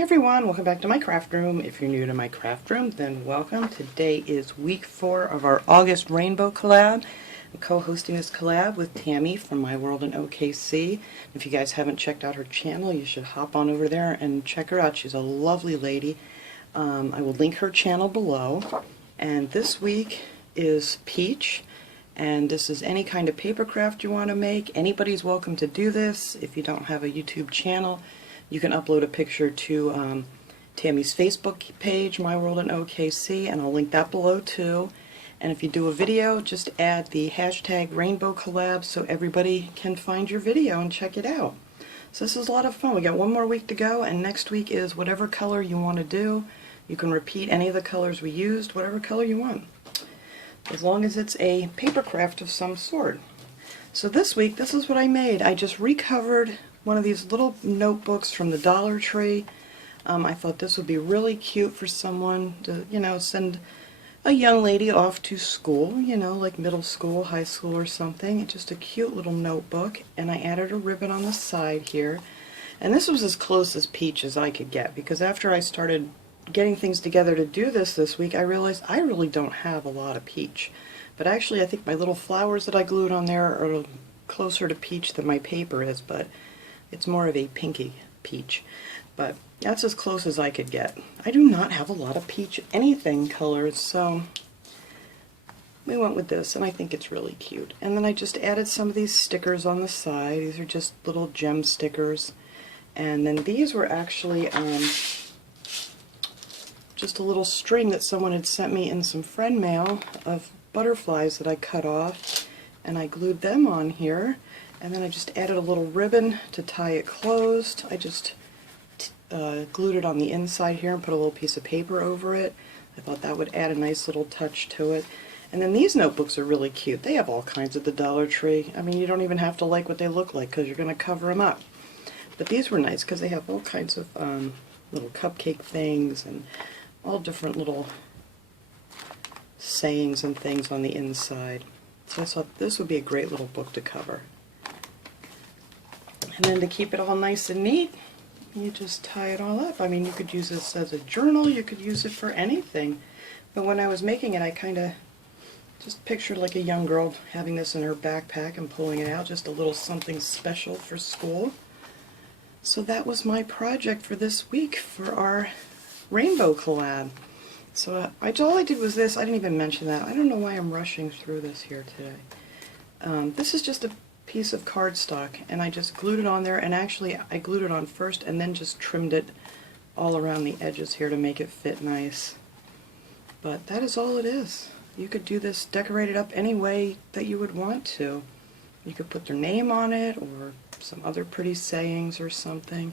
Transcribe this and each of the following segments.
everyone, welcome back to my craft room. If you're new to my craft room, then welcome. Today is week 4 of our August Rainbow Collab. I'm co-hosting this collab with Tammy from My World in OKC. If you guys haven't checked out her channel, you should hop on over there and check her out. She's a lovely lady. I will link her channel below. And this week is Peach. And this is any kind of paper craft you want to make. Anybody's welcome to do this. If you don't have a YouTube channel, you can upload a picture to Tammy's Facebook page, My World in OKC, and I'll link that below too. And if you do a video, just add the hashtag Rainbow Collab so everybody can find your video and check it out. So this is a lot of fun. We got one more week to go, and next week is whatever color you want to do. You can repeat any of the colors we used, whatever color you want, as long as it's a paper craft of some sort. So this week, this is what I made. I just recovered one of these little notebooks from the Dollar Tree. I thought this would be really cute for someone to, send a young lady off to school, like middle school, high school or something. It's just a cute little notebook, and I added a ribbon on the side here. And this was as close as Peach as I could get, because after I started getting things together to do this week, I realized I really don't have a lot of Peach. But actually, I think my little flowers that I glued on there are closer to Peach than my paper is, but it's more of a pinky peach. But that's as close as I could get. I do not have a lot of peach anything colors, so we went with this, and I think it's really cute. And then I just added some of these stickers on the side. These are just little gem stickers. And then these were actually just a little string that someone had sent me in some friend mail of butterflies that I cut off, and I glued them on here. And then I just added a little ribbon to tie it closed. I just glued it on the inside here and put a little piece of paper over it. I thought that would add a nice little touch to it. And then these notebooks are really cute. They have all kinds at the Dollar Tree. I mean, you don't even have to like what they look like because you're going to cover them up. But these were nice because they have all kinds of little cupcake things and all different little sayings and things on the inside. So I thought this would be a great little book to cover. And then to keep it all nice and neat, you just tie it all up. I mean, you could use this as a journal, you could use it for anything. But when I was making it, I kind of just pictured like a young girl having this in her backpack and pulling it out, just a little something special for school. So that was my project for this week for our Rainbow Collab. So all I did was this. I didn't even mention that. I don't know why I'm rushing through this here today. This is just a piece of cardstock, and I just glued it on there, and actually I glued it on first and then just trimmed it all around the edges here to make it fit nice. But that is all it is. You could do this, decorate it up any way that you would want to. You could put their name on it or some other pretty sayings or something.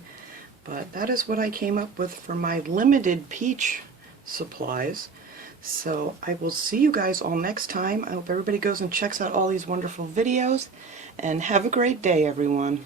But that is what I came up with for my limited Peach supplies. So I will see you guys all next time. I hope everybody goes and checks out all these wonderful videos, and have a great day, everyone.